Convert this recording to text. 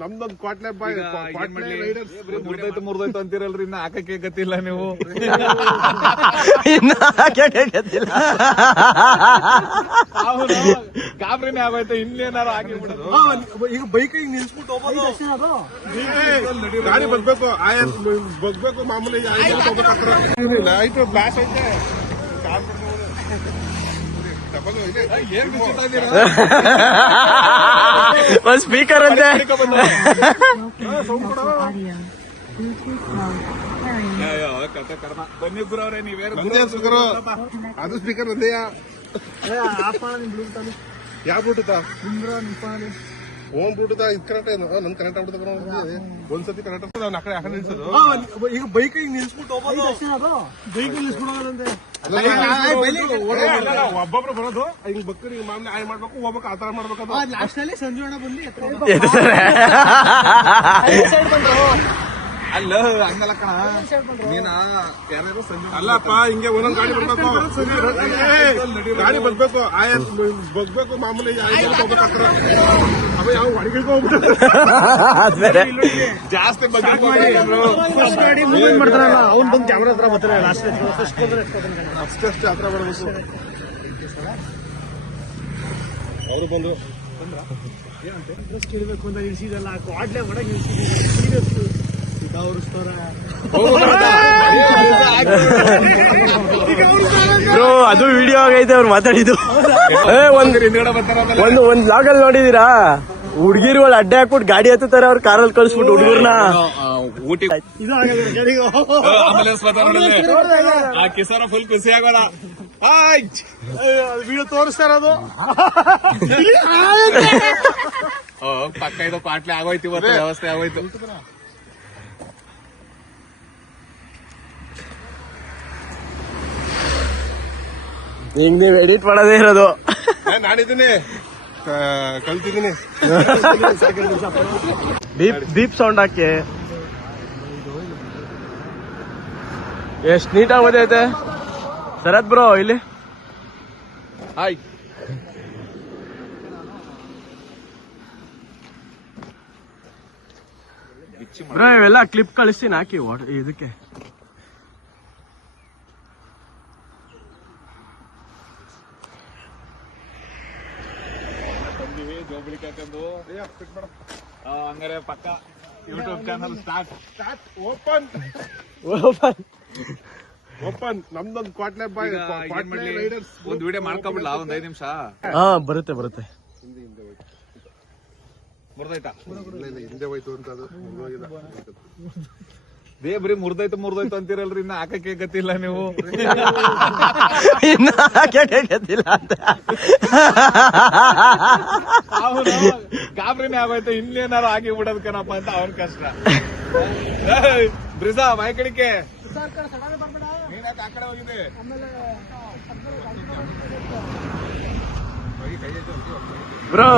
ನಮ್ದೊಂದು ಕ್ವಾಟ್ಲೆ ಬಾಯ್ ರೈಡರ್ಸ್ ಮುರ್ದೋಯ್ತು ಅಂತೀರಲ್ರಿ, ಇನ್ನ ಹಾಕಕ್ಕೆ ಗತಿಲ್ಲ ನೀವು. ಗಾಬ್ರಿನೇ ಆಗೋಯ್ತು, ಇನ್ನೇನಾರು ಆಗಿಬಿಡೋದು. ಈಗ ಬೈಕ್ ನಿಲ್ಸ್ಬಿಟ್ಟು ಹೋಗೋದು, ಗಾಡಿ ಬರ್ಬೇಕು ಬಗ್ಬೇಕು, ಮಾಮೂಲಿ ಆಯ್ತು ಬ್ಲಾಸ್ ಐತೆ. ಒಂದ್ ಸ್ಪೀಕರ್ ಅಂತೆ. ಬನ್ನಿ ಗುರವ್ರೆ, ನೀವೇನು ಅದು ಸ್ಪೀಕರ್ ಅಂದೆಯಾ? ಯಾವ ಬ್ಲೂಟೂತ್ ಓನ್ ಬ್ಲೂಟೂತ್ ಇದು ಕರೆಕ್ಟ್ ಏನು? ನನ್ ಕರೆಕ್ಟ್ ಆಗ್ಬಿಡ್ತ ಒಂದ್ಸತಿ ಕರೆಕ್ಟ್ ಆಗ್ತದೆ. ಆ ಕಡೆ ನಿಲ್ಸೋದು, ಈಗ ಬೈಕ್ ನಿಲ್ಸ್ಬಿಟ್ಟು ಹೋಗೋದು, ಬೈಕ್ ನಿಲ್ಸ್ಬಿಡೋದಂತೆ. ಒಬ್ಬೊಬ್ರು ಬರೋದು ಹಿಂಗ್ ಬಕ್ಕರಿ ಮಾಮೂಲಿ ಆಯ್ ಮಾಡ್ಬೇಕು, ಹೋಗ್ಬೇಕು, ಆತರ ಮಾಡ್ಬೇಕು. ಲಾಸ್ಟ್ ನಲ್ಲಿ ಸಂಜೀವಣ್ಣ ಬಂದು ಅಲ್ಲ ಹಂಗಲ್ಲ ಕಣ, ನೀನ ಯಾರು ಅಲ್ಲಪ್ಪ, ಹಿಂಗೆ ಒಂದೊಂದ್ ಗಾಡಿ ಬರ್ಬೇಕು, ಗಾಡಿ ಬರ್ಬೇಕು, ಬಗ್ಬೇಕು, ಮಾಮೂಲಿ ಹೋಗ್ಬೇಕು. ಅವ ಯಾವ ಅಡಿಗೆಗೆ ಹೋಗ್ಬಿಟ್ಟು ಜಾಸ್ತಿ ಗಾಡಿ ಮೂವ್ಮೆಂಟ್ ಮಾಡ್ತಾರಲ್ಲ, ಅವ್ನು ಬಂದು ಕ್ಯಾಮ್ರಾ ಹತ್ರ ಬರ್ತಾರೆ. ಲಾಸ್ಟ್ ಅಷ್ಟೇ ಹತ್ರ ಬರ್ಬೇಕು. ಅವರು ಬಂದು ಇಡಬೇಕು ಅಂತ ನಿಲ್ಸಿದಲ್ಲ, ಕ್ವಾಡ್ಲೆ ಒಳಗೆ ನಿಲ್ಸಿದ್ರು. ಬ್ರೋ, ಅದು ವಿಡಿಯೋ ಆಗೈತೆ ಅವ್ರು ಮಾತಾಡಿದ್ದು. ಒಂದ್ ಲಾಗಲ್ಲಿ ನೋಡಿದೀರಾ, ಹುಡ್ಗಿರುಗಳು ಅಡ್ಡೆ ಹಾಕ್ಬಿಟ್ಟು ಗಾಡಿ ಹತ್ತುತ್ತಾರೆ, ಅವ್ರ ಕಾರಲ್ಲಿ ಕಳ್ಸ್ಬಿಟ್ಟು ಹುಡುಗರ್ನ. ಊಟಿ ಕಿಸಾರ ಫುಲ್ ಖುಷಿ ಆಗೋಲ್ಲ. ವಿಡಿಯೋ ತೋರಿಸ್ತಾ ಇರೋದು ಪಕ್ಕ ಇದು ಪಾಟ್ಲೆ ಆಗೋಯ್ತು, ಇವತ್ತು ವ್ಯವಸ್ಥೆ ಆಗೋಯ್ತು. ಹಿಂಗ್ ನೀವ್ ಎಡಿಟ್ ಮಾಡೋದೇ ಇರೋದು. ನಾನಿದ್ದೀನಿ, ಕಲ್ತಿದ್ದೀನಿ. ದೀಪ್ ಸೌಂಡ್ ಹಾಕಿ ಎಷ್ಟ್ ನೀಟಾಗಿ ಓದೈತೆ ಶರತ್ ಬ್ರೋ. ಇಲ್ಲಿ ಹಾಯ್, ಬ್ರೋ, ಇವೆಲ್ಲ ಕ್ಲಿಪ್ ಕಳಿಸ್ತೀನಿ, ಹಾಕಿ ಇದಕ್ಕೆ. ಜೋಬಳಿ ಕಾಕಂದು ಹಂಗಾರೆ ಪಕ್ಕ ಯೂಟ್ಯೂಬ್ ಚಾನಲ್ ಸ್ಟಾರ್ಟ್ ಓಪನ್. ನಮ್ದೊಂದು ಕ್ವಾಟ್ಲೆ ಬಾಯ್ ರೈಡರ್ಸ್ ಒಂದ್ ವಿಡಿಯೋ ಮಾಡ್ಕೊಬಿಡ್ಲಾ, ಒಂದ್ 5 ನಿಮಿಷ. ಬರುತ್ತೆ. ಮುರ್ದೋಯ್ತಾ? ಹಿಂದೆ ಹೋಯ್ತು ಅಂತ ಅದು ಬರೀ ಮುರ್ದೋಯ್ತು ಅಂತೀರಲ್ರಿ, ಇನ್ನ ಹಾಕಕ್ಕೆ ಗತಿಲ್ಲ ನೀವು. ಗತಿಲ್ಲ ಅಂತ ಗಾಬ್ರಿನೇ ಆಗೋಯ್ತು, ಇನ್ನೇನಾರು ಆಗಿಬಿಡೋದ್ ಕಣಪ್ಪ ಅಂತ ಅವ್ರ ಕಷ್ಟ. ಬ್ರಿಜಾ ಬಾಯ್ ಕಡಿಕೆ ನೀನ್ಯಾಕೆ ಆ ಕಡೆ ಹೋಗಿದೆ? ಬ್ರೋ